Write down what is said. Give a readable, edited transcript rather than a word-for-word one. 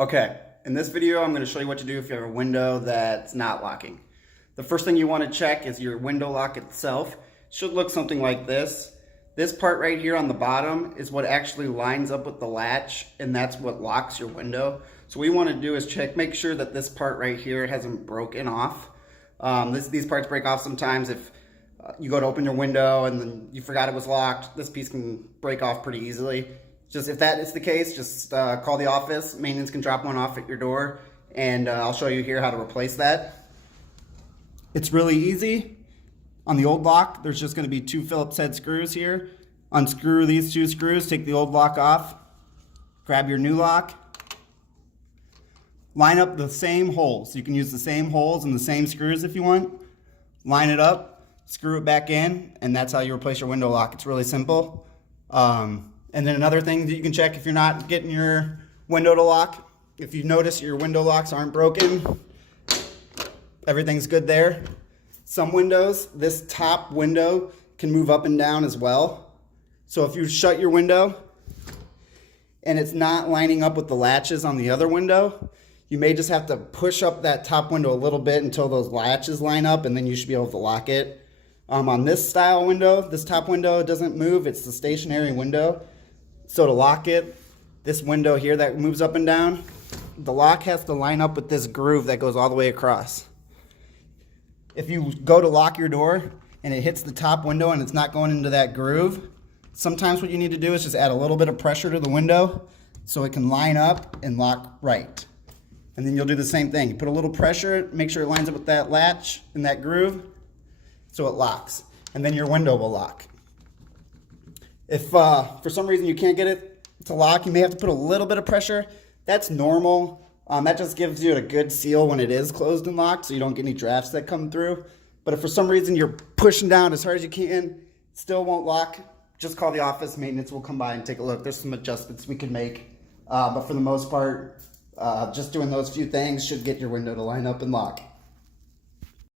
Okay, in this video I'm going to show you what to do if you have a window that's not locking. The first thing you want to check is your window lock itself. It should look something like this. This part right here on the bottom is what actually lines up with the latch, and that's what locks your window. So what we want to do is make sure that this part right here hasn't broken off. These parts break off sometimes if you go to open your window and then you forgot it was locked. This piece can break off pretty easily. Just if that is the case, just call the office. Maintenance can drop one off at your door, and I'll show you here how to replace that. It's really easy. On the old lock, there's just going to be 2 Phillips head screws here. Unscrew these 2 screws, take the old lock off, grab your new lock, line up the same holes. You can use the same holes and the same screws if you want. Line it up, screw it back in, and that's how you replace your window lock. It's really simple. And then another thing that you can check if you're not getting your window to lock, if you notice your window locks aren't broken, everything's good there. Some windows, this top window can move up and down as well. So if you shut your window and it's not lining up with the latches on the other window, you may just have to push up that top window a little bit until those latches line up, and then you should be able to lock it. On this style window, this top window doesn't move, it's the stationary window. So to lock it, this window here that moves up and down, the lock has to line up with this groove that goes all the way across. If you go to lock your door and it hits the top window and it's not going into that groove, sometimes what you need to do is just add a little bit of pressure to the window so it can line up and lock right. And then you'll do the same thing. You put a little pressure, make sure it lines up with that latch and that groove so it locks. And then your window will lock. If for some reason you can't get it to lock, you may have to put a little bit of pressure. That's normal. That just gives you a good seal when it is closed and locked, so you don't get any drafts that come through. But if for some reason you're pushing down as hard as you can, still won't lock, just call the office. Maintenance will come by and take a look. There's some adjustments we can make. But for the most part, just doing those few things should get your window to line up and lock.